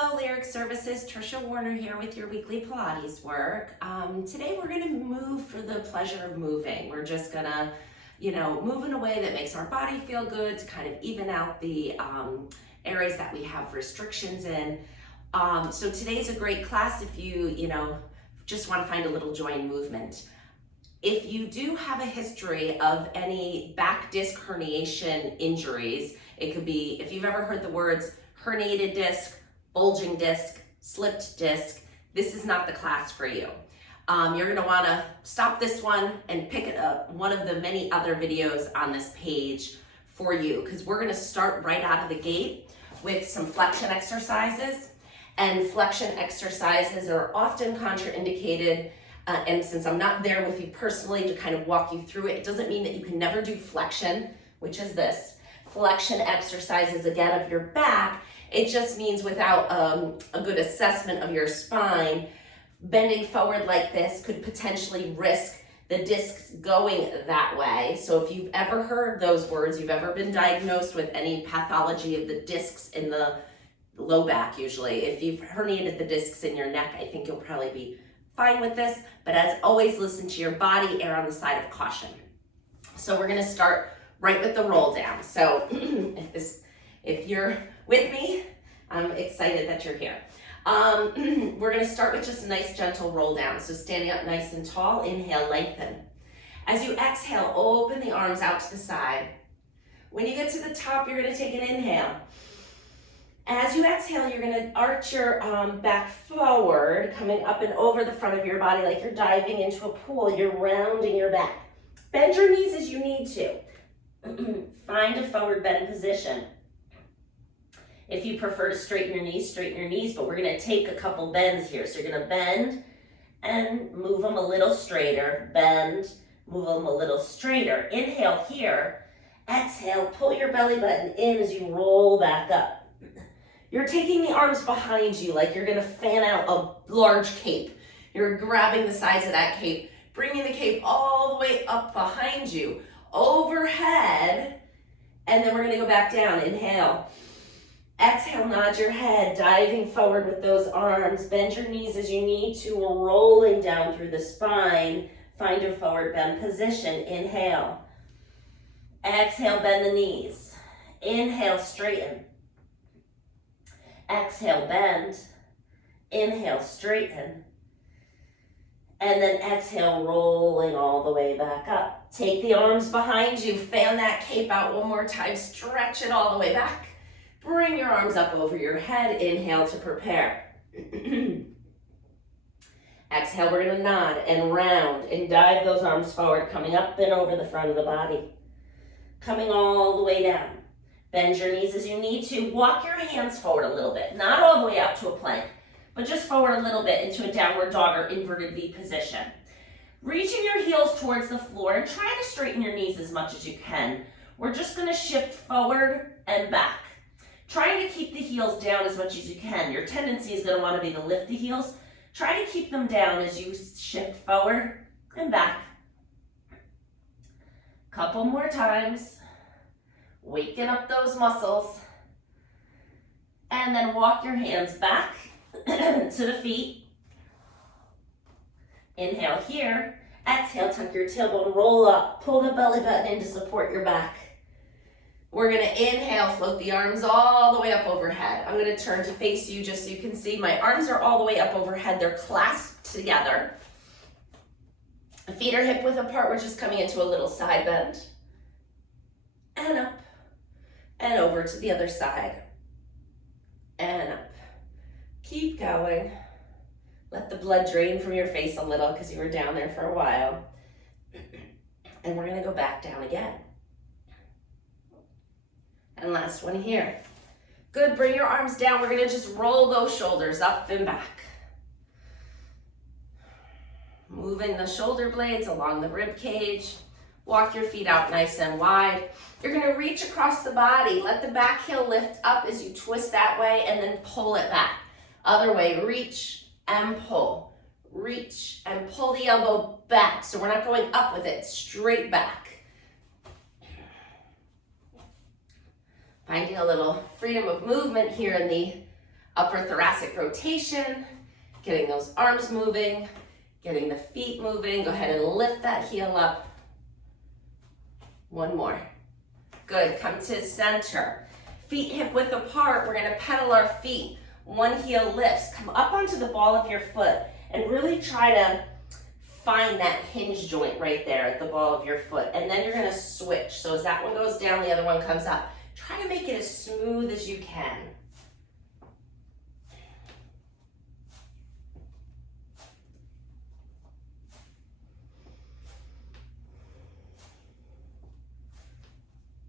Hello Lyric Services, Trisha Warner here with your weekly Pilates work. Today we're going to move for the pleasure of moving. We're just going to, move in a way that makes our body feel good to kind of even out the areas that we have restrictions in. So today's a great class if you, just want to find a little joy in movement. If you do have a history of any back disc herniation injuries, it could be, if you've ever heard the words herniated disc, bulging disc, slipped disc, this is not the class for you. You're going to want to stop this one and pick up one of the many other videos on this page for you, because we're going to start right out of the gate with some flexion exercises. And flexion exercises are often contraindicated, and since I'm not there with you personally to kind of walk you through it, it doesn't mean that you can never do flexion, which is this. Flexion exercises, again, of your back. It just means without a good assessment of your spine, bending forward like this could potentially risk the discs going that way. So if you've ever heard those words, you've ever been diagnosed with any pathology of the discs in the low back usually, if you've herniated the discs in your neck, I think you'll probably be fine with this. But as always, listen to your body, err on the side of caution. So we're gonna start right with the roll down. So if you're with me, I'm excited that you're here. We're gonna start with just a nice gentle roll down. So standing up nice and tall, inhale, lengthen. As you exhale, open the arms out to the side. When you get to the top, you're gonna take an inhale. As you exhale, you're gonna arch your back forward, coming up and over the front of your body like you're diving into a pool. You're rounding your back. Bend your knees as you need to. Find a forward bend position. If you prefer to straighten your knees, but we're gonna take a couple bends here. So you're gonna bend and move them a little straighter. Bend, move them a little straighter. Inhale here. Exhale, pull your belly button in as you roll back up. You're taking the arms behind you like you're gonna fan out a large cape. You're grabbing the sides of that cape, bringing the cape all the way up behind you, overhead, and then we're gonna go back down. Inhale. Exhale, nod your head, diving forward with those arms. Bend your knees as you need to, rolling down through the spine. Find your forward bend position. Inhale. Exhale, bend the knees. Inhale, straighten. Exhale, bend. Inhale, straighten. And then exhale, rolling all the way back up. Take the arms behind you, fan that cape out one more time, stretch it all the way back. Bring your arms up over your head, inhale to prepare. Exhale, we're gonna nod and round and dive those arms forward, coming up and over the front of the body. Coming all the way down. Bend your knees as you need to. Walk your hands forward a little bit, not all the way out to a plank, but just forward a little bit into a downward dog or inverted V position. Reaching your heels towards the floor and try to straighten your knees as much as you can. We're just gonna shift forward and back. Trying to keep the heels down as much as you can. Your tendency is gonna wanna be to lift the heels. Try to keep them down as you shift forward and back. Couple more times. Waking up those muscles. And then walk your hands back to the feet. Inhale here. Exhale, tuck your tailbone, roll up. Pull the belly button in to support your back. We're gonna inhale, float the arms all the way up overhead. I'm gonna turn to face you just so you can see my arms are all the way up overhead. They're clasped together. The feet are hip width apart. We're just coming into a little side bend. And up. And over to the other side. And up. Keep going. Let the blood drain from your face a little because you were down there for a while. And we're gonna go back down again. And last one here. Good, bring your arms down. We're gonna just roll those shoulders up and back. Moving the shoulder blades along the rib cage. Walk your feet out nice and wide. You're gonna reach across the body. Let the back heel lift up as you twist that way and then pull it back. Other way, reach and pull. Reach and pull the elbow back. So we're not going up with it, straight back. Finding a little freedom of movement here in the Upper thoracic rotation, getting those arms moving, getting the feet moving. Go ahead and lift that heel up. One more. Good, come to center. Feet hip width apart, we're gonna pedal our feet. One heel lifts, come up onto the ball of your foot and really try to find that hinge joint right there at the ball of your foot. And then you're gonna switch. So as that one goes down, the other one comes up. Try to make it as smooth as you can.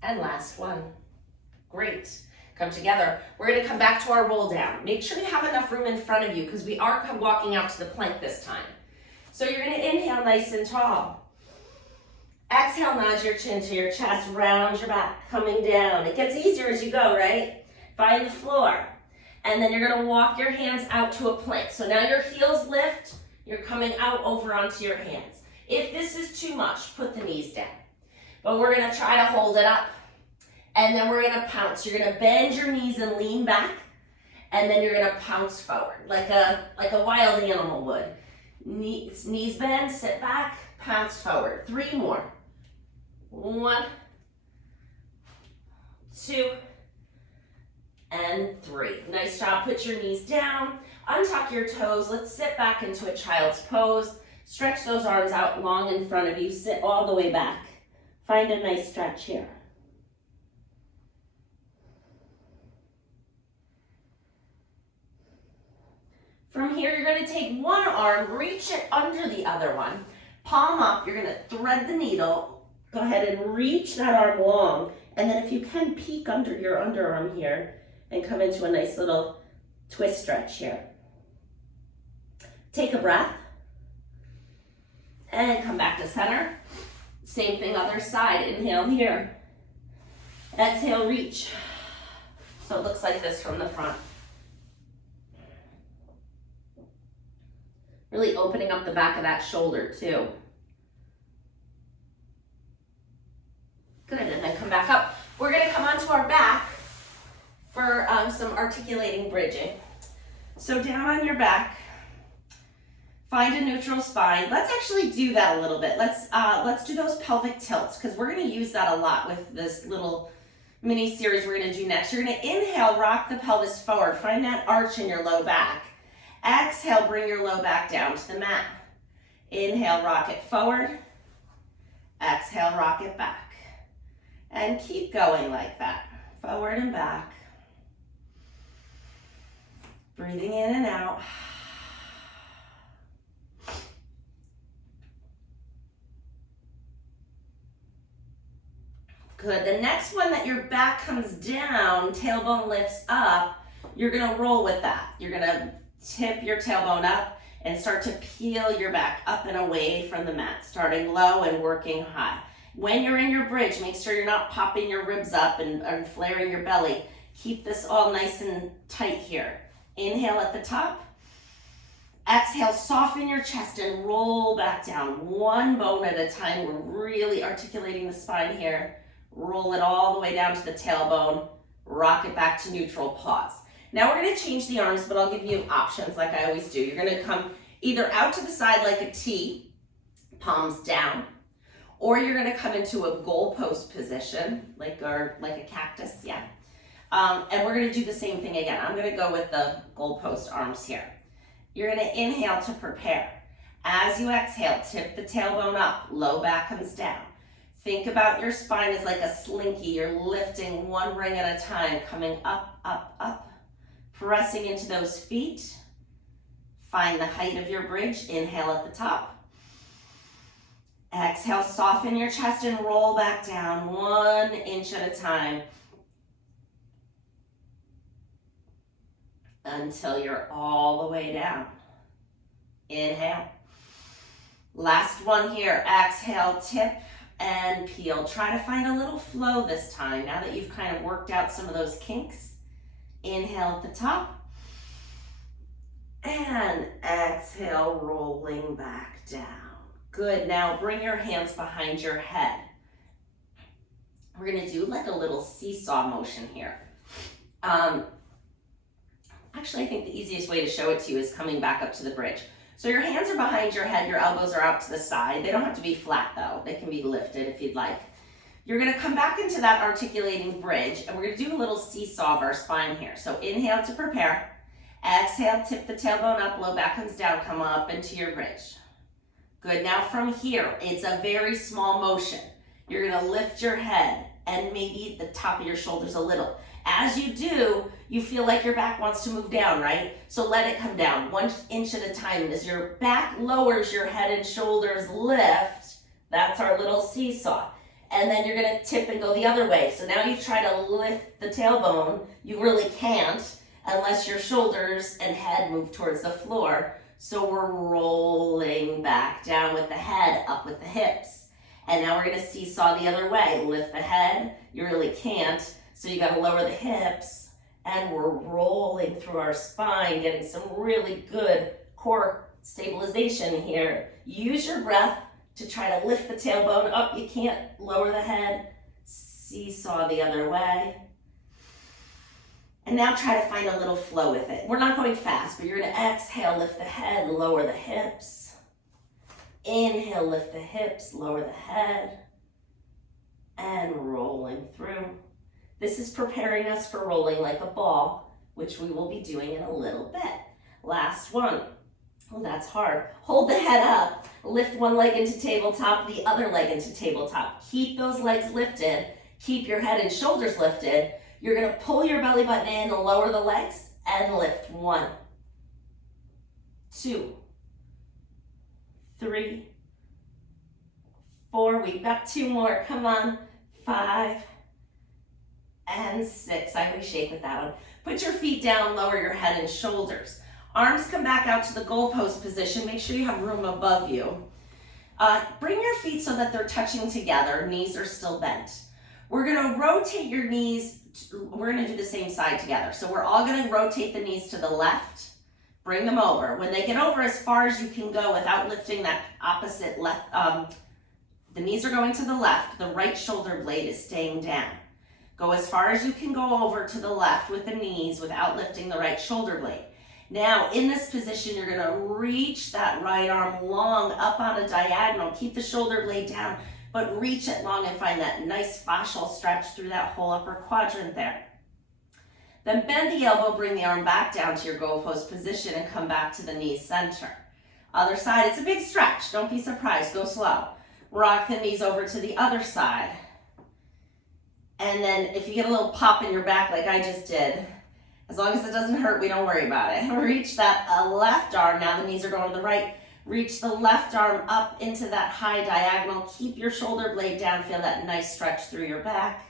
And last one. Great. Come together. We're going to come back to our roll down. Make sure you have enough room in front of you because we are walking out to the plank this time. So you're going to inhale nice and tall. Exhale, nod your chin to your chest, round your back, coming down. It gets easier as you go, right? Find the floor. And then you're going to walk your hands out to a plank. So now your heels lift. You're coming out over onto your hands. If this is too much, put the knees down. But we're going to try to hold it up. And then we're going to pounce. You're going to bend your knees and lean back. And then you're going to pounce forward like a wild animal would. Knees bend, sit back, pounce forward. 3 more. 1, 2, and 3. Nice job. Put your knees down. Untuck your toes. Let's sit back into a child's pose. Stretch those arms out long in front of you. Sit all the way back. Find a nice stretch here. From here, you're going to take one arm, reach it under the other one. Palm up, you're going to thread the needle. Go ahead and reach that arm long. And then if you can, peek under your underarm here and come into a nice little twist stretch here. Take a breath. And come back to center. Same thing, other side. Inhale here. Exhale, reach. So it looks like this from the front. Really opening up the back of that shoulder too. Good, and then come back up. We're gonna come onto our back for some articulating bridging. So down on your back, find a neutral spine. Let's actually do that a little bit. Let's do those pelvic tilts because we're gonna use that a lot with this little mini series we're gonna do next. You're gonna inhale, rock the pelvis forward. Find that arch in your low back. Exhale, bring your low back down to the mat. Inhale, rock it forward. Exhale, rock it back. And keep going like that. Forward and back. Breathing in and out. Good. The next one that your back comes down, tailbone lifts up, you're gonna roll with that. You're gonna tip your tailbone up and start to peel your back up and away from the mat, starting low and working high. When you're in your bridge, make sure you're not popping your ribs up and flaring your belly. Keep this all nice and tight here. Inhale at the top. Exhale, soften your chest and roll back down. One bone at a time. We're really articulating the spine here. Roll it all the way down to the tailbone. Rock it back to neutral, pause. Now we're going to change the arms, but I'll give you options like I always do. You're going to come either out to the side like a T, palms down, or you're going to come into a goalpost position, like a cactus, yeah. And we're going to do the same thing again. I'm going to go with the goalpost arms here. You're going to inhale to prepare. As you exhale, tip the tailbone up, low back comes down. Think about your spine as like a slinky. You're lifting one ring at a time, coming up, up, up. Pressing into those feet. Find the height of your bridge. Inhale at the top. Exhale, soften your chest and roll back down 1 inch at a time until you're all the way down. Inhale. Last one here. Exhale, tip and peel. Try to find a little flow this time now that you've kind of worked out some of those kinks. Inhale at the top. And exhale, rolling back down. Good. Now bring your hands behind your head. We're going to do like a little seesaw motion here. I Actually, I think the easiest way to show it to you is coming back up to the bridge. So your hands are behind your head, your elbows are out to the side. They don't have to be flat though. They can be lifted if you'd like. You're gonna come back into that articulating bridge, and we're gonna do a little seesaw of our spine here. So inhale to prepare. Exhale, tip the tailbone up, low back comes down, come up into your bridge. Good, now from here, it's a very small motion. You're gonna lift your head and maybe the top of your shoulders a little. As you do, you feel like your back wants to move down, right? So let it come down 1 inch at a time. As your back lowers, your head and shoulders lift. That's our little seesaw. And then you're gonna tip and go the other way. So now you try to lift the tailbone. You really can't unless your shoulders and head move towards the floor. So we're rolling back down with the head, up with the hips. And now we're gonna seesaw the other way. Lift the head, you really can't. So you gotta lower the hips, and we're rolling through our spine, getting some really good core stabilization here. Use your breath to try to lift the tailbone up. You can't lower the head. Seesaw the other way. And now try to find a little flow with it. We're not going fast, but you're gonna exhale, lift the head, lower the hips. Inhale, lift the hips, lower the head, and rolling through. This is preparing us for rolling like a ball, which we will be doing in a little bit. Last one. Oh, that's hard. Hold the head up, lift one leg into tabletop, the other leg into tabletop. Keep those legs lifted, keep your head and shoulders lifted. You're gonna pull your belly button in, lower the legs, and lift. 1, 2, 3, 4. We've got 2 more, come on. 5, and 6. I reshake with that one. Put your feet down, lower your head and shoulders. Arms come back out to the goalpost position. Make sure you have room above you. Bring your feet so that they're touching together. Knees are still bent. We're gonna rotate your knees. We're gonna do the same side together. So we're all gonna rotate the knees to the left. Bring them over. When they get over as far as you can go without lifting that opposite left, the knees are going to the left. The right shoulder blade is staying down. Go as far as you can go over to the left with the knees without lifting the right shoulder blade. Now, in this position, you're gonna reach that right arm long up on a diagonal. Keep the shoulder blade down, but reach it long and find that nice fascial stretch through that whole upper quadrant there. Then bend the elbow, bring the arm back down to your goalpost position and come back to the knee center. Other side, it's a big stretch. Don't be surprised, go slow. Rock the knees over to the other side. And then if you get a little pop in your back like I just did, as long as it doesn't hurt, we don't worry about it. Reach that left arm. Now the knees are going to the right. Reach the left arm up into that high diagonal. Keep your shoulder blade down. Feel that nice stretch through your back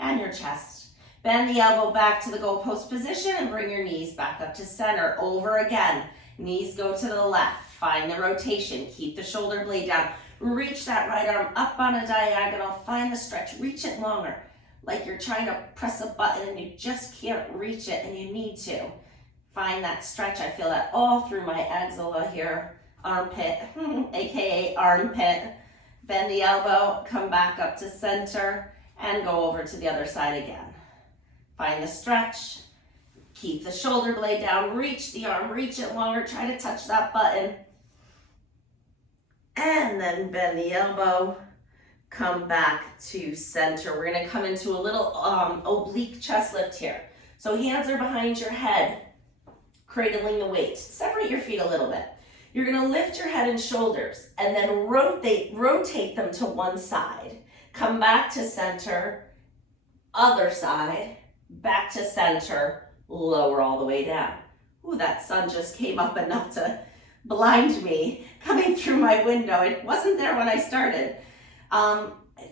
and your chest. Bend the elbow back to the goalpost position and bring your knees back up to center. Over again. Knees go to the left. Find the rotation. Keep the shoulder blade down. Reach that right arm up on a diagonal. Find the stretch. Reach it longer. Like you're trying to press a button and you just can't reach it and you need to. Find that stretch. I feel that all through my axilla here. Armpit, AKA armpit. Bend the elbow, come back up to center and go over to the other side again. Find the stretch. Keep the shoulder blade down. Reach the arm, reach it longer. Try to touch that button. And then bend the elbow. Come back to center. We're gonna come into a little oblique chest lift here. So hands are behind your head, cradling the weight. Separate your feet a little bit. You're gonna lift your head and shoulders and then rotate them to one side. Come back to center, other side, back to center, lower all the way down. Ooh, that sun just came up enough to blind me coming through my window. It wasn't there when I started. I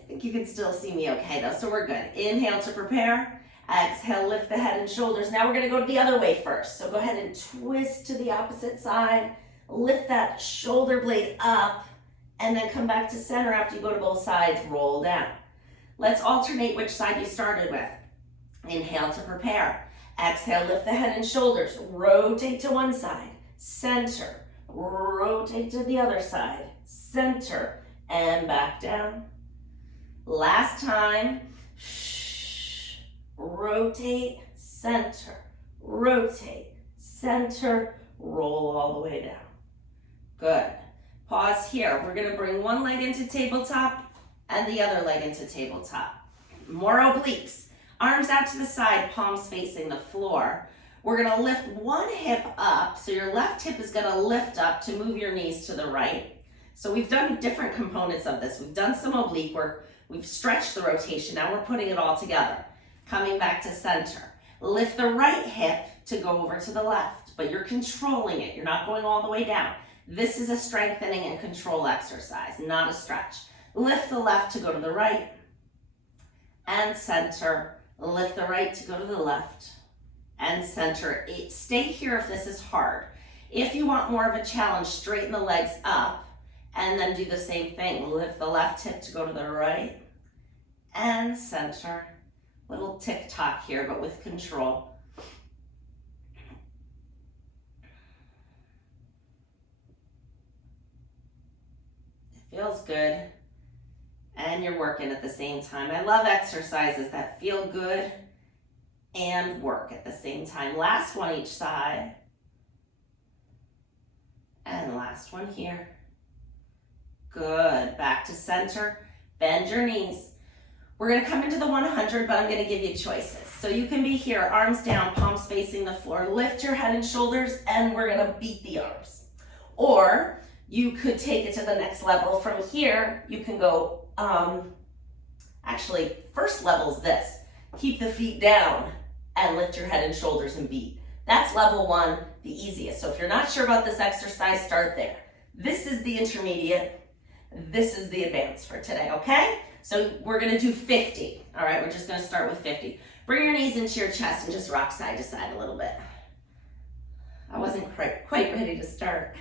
think you can still see me okay though, so we're good. Inhale to prepare. Exhale, lift the head and shoulders. Now we're gonna go the other way first. So go ahead and twist to the opposite side. Lift that shoulder blade up and then come back to center after you go to both sides. Roll down. Let's alternate which side you started with. Inhale to prepare. Exhale, lift the head and shoulders. Rotate to one side. Center. Rotate to the other side. Center. And back down. Last time. Rotate, center, rotate, center, roll all the way down. Good. Pause here. We're gonna bring one leg into tabletop and the other leg into tabletop. More obliques. Arms out to the side, palms facing the floor. We're gonna lift one hip up, so your left hip is gonna lift up to move your knees to the right. So we've done different components of this. We've done some oblique work, we've stretched the rotation, now we're putting it all together. Coming back to center. Lift the right hip to go over to the left, but you're controlling it. You're not going all the way down. This is a strengthening and control exercise, not a stretch. Lift the left to go to the right, and center. Lift the right to go to the left, and center. Stay here if this is hard. If you want more of a challenge, straighten the legs up, and then do the same thing. Lift the left hip to go to the right, and center. Little tick-tock here, but with control. Feels good, and you're working at the same time. I love exercises that feel good and work at the same time. Last one each side, and last one here. Good, back to center, bend your knees. We're gonna come into the 100, but I'm gonna give you choices. So you can be here, arms down, palms facing the floor, lift your head and shoulders, and we're gonna beat the arms. Or you could take it to the next level. From here, you can go, actually, first level is this. Keep the feet down and lift your head and shoulders and beat. That's level one, the easiest. So if you're not sure about this exercise, start there. This is the intermediate. This is the advanced for today, okay? So we're gonna do 50. All right, we're just gonna start with 50. Bring your knees into your chest and just rock side to side a little bit. I wasn't quite ready to start.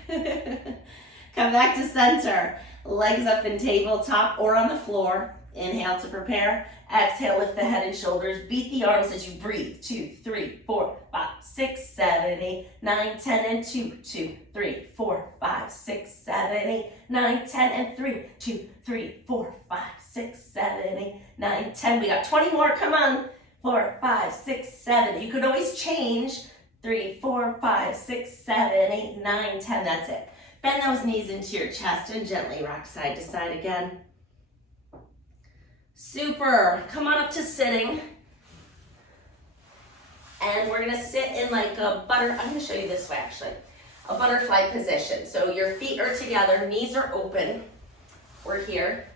Come back to center. Legs up in tabletop or on the floor. Inhale to prepare. Exhale, lift the head and shoulders. Beat the arms as you breathe. 2, 3, 4, 5, 6, 7, 8, 9, 10, and 2, 2, 3, 4, 5, 6, 7, 8, 9, 10, and 3, 2, 3, 4, 5, 6, 7, 8, 9, 10. We got 20 more, come on. 4, 5, 6, 7. You could always change. 3, 4, 5, 6, 7, 8, 9, 10, that's it. Bend those knees into your chest and gently rock side to side again. Super. Come on up to sitting. And we're gonna sit in like a I'm gonna show you this way actually. A butterfly position. So your feet are together, knees are open. We're here.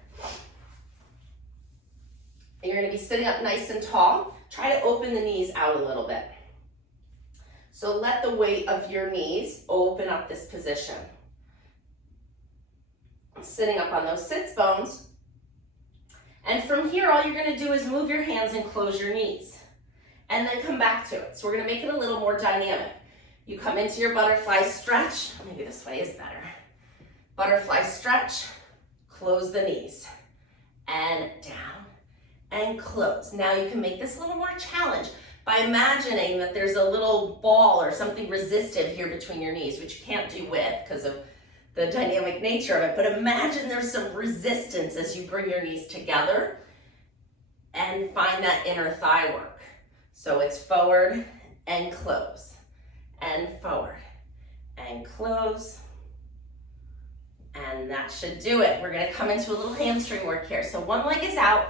And you're gonna be sitting up nice and tall. Try to open the knees out a little bit. So let the weight of your knees open up this position. Sitting up on those sits bones. And from here, all you're gonna do is move your hands and close your knees. And then come back to it. So we're gonna make it a little more dynamic. You come into your butterfly stretch. Maybe this way is better. Butterfly stretch, close the knees. And down and close. Now you can make this a little more challenge by imagining that there's a little ball or something resistive here between your knees, which you can't do with because of the dynamic nature of it, but imagine there's some resistance as you bring your knees together and find that inner thigh work. So it's forward and close, and forward and close, and that should do it. We're gonna come into a little hamstring work here. So one leg is out,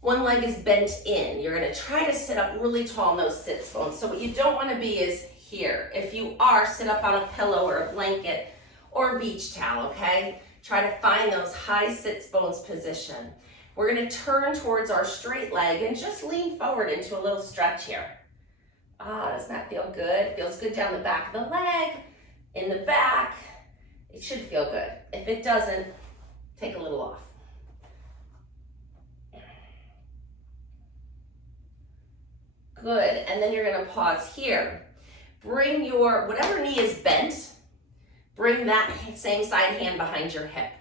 one leg is bent in. You're gonna try to sit up really tall in those sits bones. So what you don't wanna be is here. If you are, sit up on a pillow or a blanket or beach towel, okay? Try to find those high sits bones position. We're gonna turn towards our straight leg and just lean forward into a little stretch here. Doesn't that feel good? Feels good down the back of the leg, in the back. It should feel good. If it doesn't, take a little off. Good, and then you're gonna pause here. Bring your, whatever knee is bent, bring that same side hand behind your hip.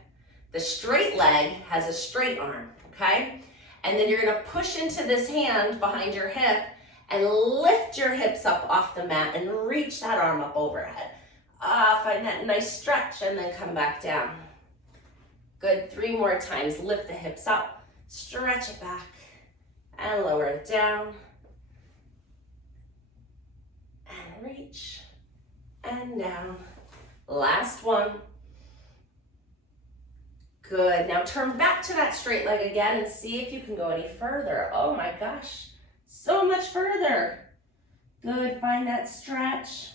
The straight leg has a straight arm, okay? And then you're gonna push into this hand behind your hip and lift your hips up off the mat and reach that arm up overhead. Find that nice stretch and then come back down. Good, 3 more times. Lift the hips up, stretch it back, and lower it down. And reach. reach, and down. Last one. Good. Now turn back to that straight leg again and see if you can go any further. Oh my gosh, so much further. Good. Find that stretch.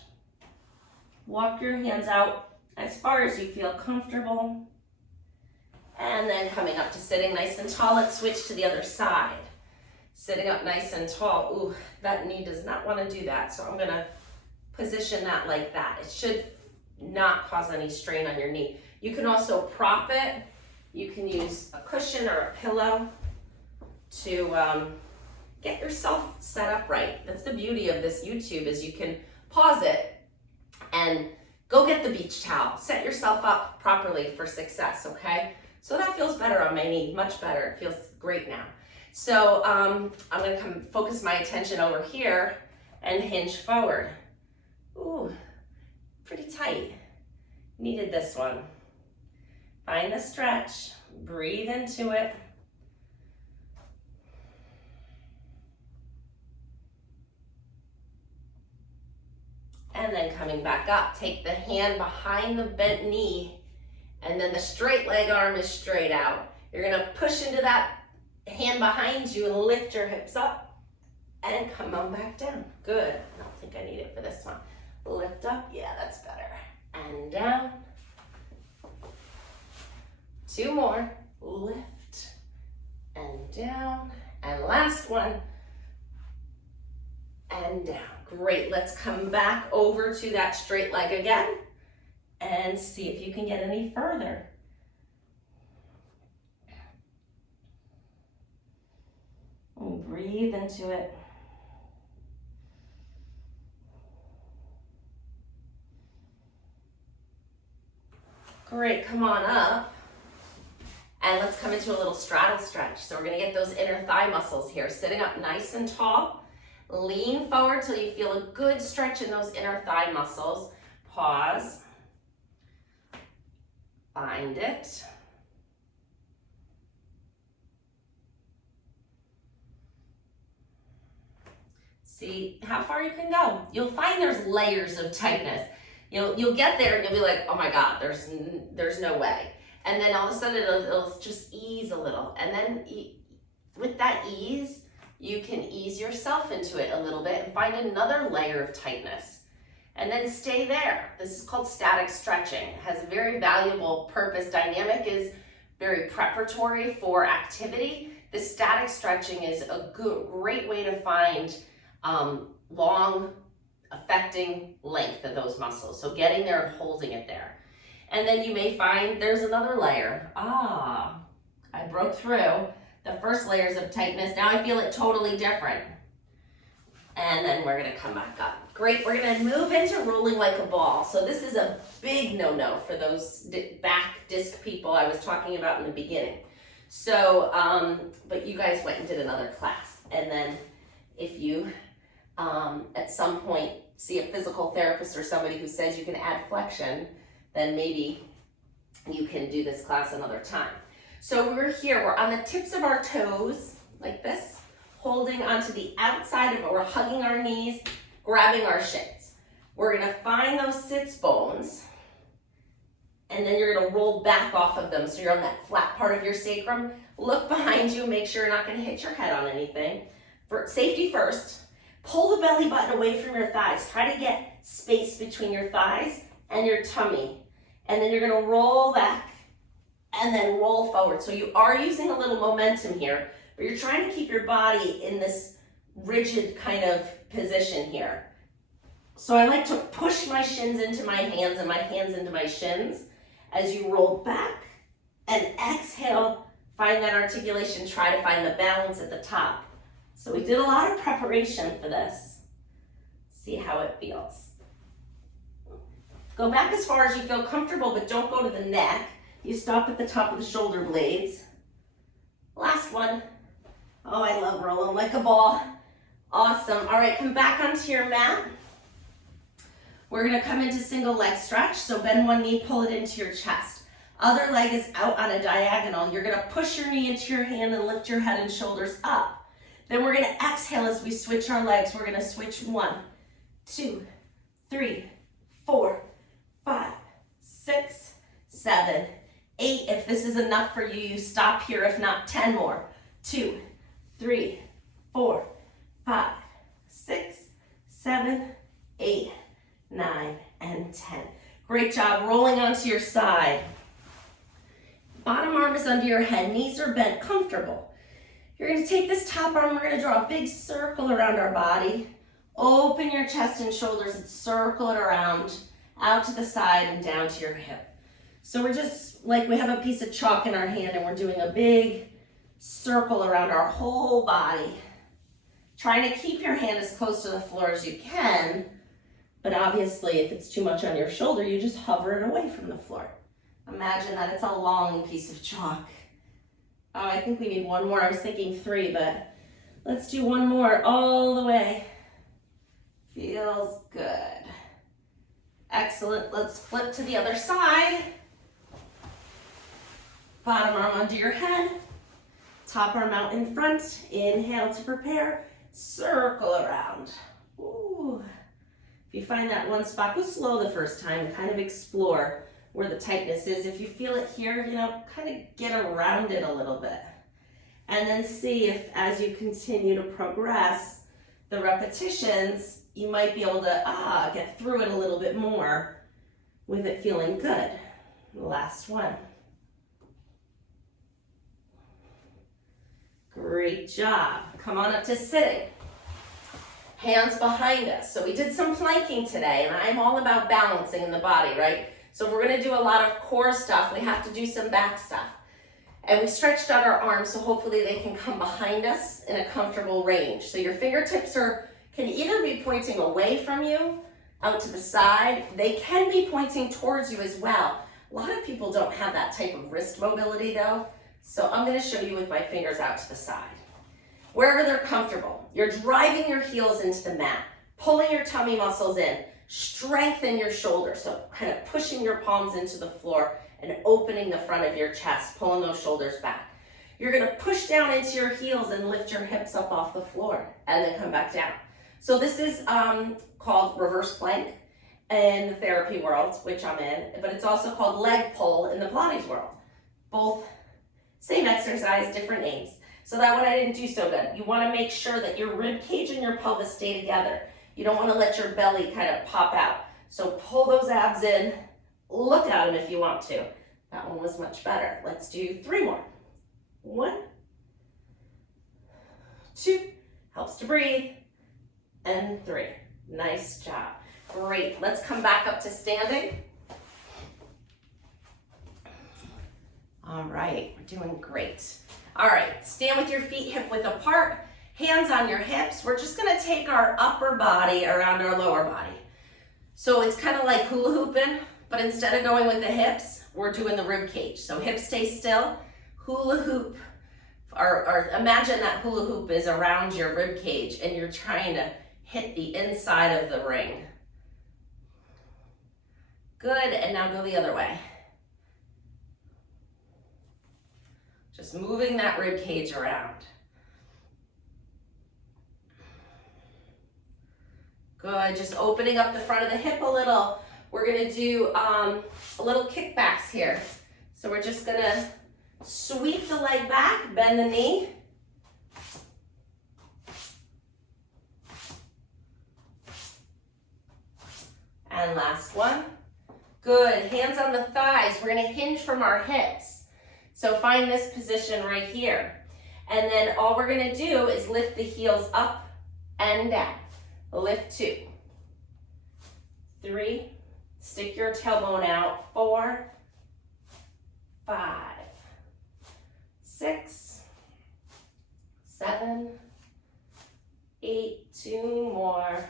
Walk your hands out as far as you feel comfortable. And then coming up to sitting nice and tall, let's switch to the other side. Sitting up nice and tall. Ooh, that knee does not want to do that, so I'm gonna position that like that. It should not cause any strain on your knee. You can also prop it. You can use a cushion or a pillow to get yourself set up right. That's the beauty of this YouTube, is you can pause it and go get the beach towel. Set yourself up properly for success, okay? So that feels better on my knee, much better. It feels great now. So I'm gonna come focus my attention over here and hinge forward. Ooh, pretty tight. Needed this one. Find the stretch, breathe into it. And then coming back up, take the hand behind the bent knee, and then the straight leg arm is straight out. You're gonna push into that hand behind you and lift your hips up and come on back down. Good. I don't think I need it for this one. Lift up, yeah, that's better. And down. Two more. Lift and down. And last one. And down. Great. Let's come back over to that straight leg again and see if you can get any further. And breathe into it. Great. Come on up. And let's come into a little straddle stretch. So we're gonna get those inner thigh muscles here. Sitting up nice and tall. Lean forward till you feel a good stretch in those inner thigh muscles. Pause. Find it. See how far you can go. You'll find there's layers of tightness. You'll get there and you'll be like, oh my God, there's no way. And then all of a sudden it'll just ease a little. And then with that ease, you can ease yourself into it a little bit and find another layer of tightness. And then stay there. This is called static stretching. It has a very valuable purpose. Dynamic is very preparatory for activity. The static stretching is a great way to find long affecting length of those muscles. So getting there and holding it there. And then you may find there's another layer. I broke through the first layers of tightness. Now I feel it totally different. And then we're gonna come back up. Great, we're gonna move into rolling like a ball. So this is a big no-no for those back disc people I was talking about in the beginning. So, but you guys went and did another class. And then if you, at some point, see a physical therapist or somebody who says you can add flexion, then maybe you can do this class another time. So we're here, we're on the tips of our toes, like this, holding onto the outside of it. We're hugging our knees, grabbing our shins. We're gonna find those sits bones, and then you're gonna roll back off of them. So you're on that flat part of your sacrum. Look behind you, make sure you're not gonna hit your head on anything. For safety first, pull the belly button away from your thighs. Try to get space between your thighs and your tummy. And then you're gonna roll back and then roll forward. So you are using a little momentum here, but you're trying to keep your body in this rigid kind of position here. So I like to push my shins into my hands and my hands into my shins as you roll back and exhale, find that articulation, try to find the balance at the top. So we did a lot of preparation for this. See how it feels. Go back as far as you feel comfortable, but don't go to the neck. You stop at the top of the shoulder blades. Last one. Oh, I love rolling like a ball. Awesome. All right, come back onto your mat. We're gonna come into single leg stretch. So bend one knee, pull it into your chest. Other leg is out on a diagonal. You're gonna push your knee into your hand and lift your head and shoulders up. Then we're gonna exhale as we switch our legs. We're gonna switch 1, 2, 3, 4, 5, 6, 7, 8. If this is enough for you, you stop here. If not, 10 more. 2, 3, 4, 5, 6, 7, 8, 9, and 10. Great job rolling onto your side. Bottom arm is under your head, knees are bent, comfortable. You're going to take this top arm, we're going to draw a big circle around our body. Open your chest and shoulders and circle it around, out to the side and down to your hip. So we're just like we have a piece of chalk in our hand and we're doing a big circle around our whole body. Trying to keep your hand as close to the floor as you can, but obviously if it's too much on your shoulder, you just hover it away from the floor. Imagine that it's a long piece of chalk. Oh, I think we need one more. I was thinking 3, but let's do one more all the way. Feels good. Excellent. Let's flip to the other side. Bottom arm under your head. Top arm out in front. Inhale to prepare. Circle around. Ooh. If you find that one spot, go slow the first time. Kind of explore where the tightness is. If you feel it here, kind of get around it a little bit. And then see if as you continue to progress the repetitions, you might be able to get through it a little bit more with it feeling good. Last one. Great job. Come on up to sitting. Hands behind us. So we did some planking today, and I'm all about balancing in the body, right? So if we're going to do a lot of core stuff, we have to do some back stuff. And we stretched out our arms, so hopefully they can come behind us in a comfortable range. So your fingertips can either be pointing away from you, out to the side. They can be pointing towards you as well. A lot of people don't have that type of wrist mobility though. So I'm going to show you with my fingers out to the side. Wherever they're comfortable, you're driving your heels into the mat, pulling your tummy muscles in, strengthen your shoulders. So kind of pushing your palms into the floor and opening the front of your chest, pulling those shoulders back. You're going to push down into your heels and lift your hips up off the floor and then come back down. So this is called reverse plank in the therapy world, which I'm in, but it's also called leg pull in the Pilates world. Both same exercise, different names. So that one I didn't do so good. You want to make sure that your rib cage and your pelvis stay together. You don't want to let your belly kind of pop out. So pull those abs in, look at them if you want to. That one was much better. Let's do 3 more. 1, 2, helps to breathe, and 3. Nice job. Great. Let's come back up to standing. All right, we're doing great. All right, stand with your feet hip width apart, hands on your hips. We're just gonna take our upper body around our lower body. So it's kind of like hula hooping, but instead of going with the hips, we're doing the rib cage. So hips stay still, hula hoop, or imagine that hula hoop is around your rib cage and you're trying to hit the inside of the ring. Good, and now go the other way. Just moving that rib cage around. Good, just opening up the front of the hip a little. We're gonna do a little kickbacks here. So we're just gonna sweep the leg back, bend the knee. And last one. Good, hands on the thighs. We're gonna hinge from our hips. So find this position right here. And then all we're gonna do is lift the heels up and down. Lift 2, 3, stick your tailbone out, 4, 5, 6, 7, 8, 2 more.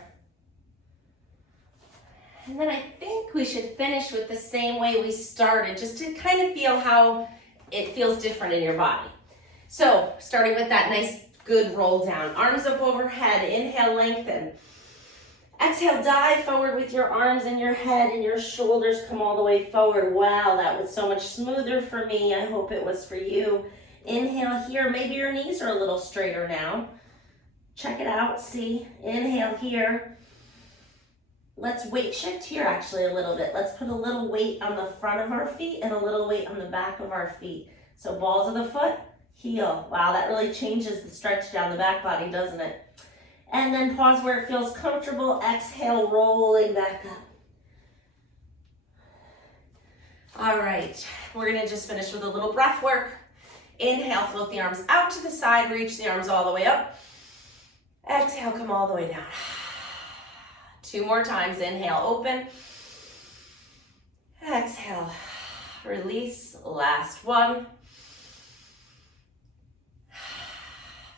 And then I think we should finish with the same way we started, just to kind of feel how it feels different in your body. So starting with that nice good roll down, arms up overhead, inhale, lengthen. Exhale, dive forward with your arms and your head and your shoulders come all the way forward. Wow, that was so much smoother for me. I hope it was for you. Inhale here, maybe your knees are a little straighter now. Check it out, see, inhale here. let's weight shift here actually a little bit. Let's put a little weight on the front of our feet and a little weight on the back of our feet. So balls of the foot, heel. Wow, that really changes the stretch down the back body, doesn't it? And then pause where it feels comfortable. Exhale, rolling back up. All right, we're gonna just finish with a little breath work. Inhale, float the arms out to the side, reach the arms all the way up. Exhale, come all the way down. 2 more times, inhale, open. Exhale, release, last one.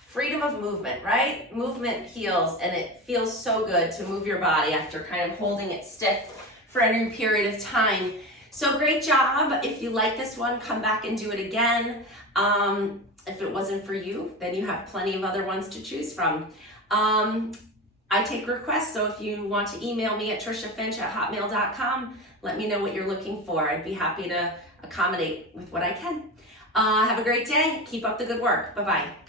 Freedom of movement, right? Movement heals, and it feels so good to move your body after kind of holding it stiff for any period of time. So great job. If you like this one, come back and do it again. If it wasn't for you, then you have plenty of other ones to choose from. I take requests, so if you want to email me at triciafinch@hotmail.com, let me know what you're looking for. I'd be happy to accommodate with what I can. Have a great day. Keep up the good work. Bye-bye.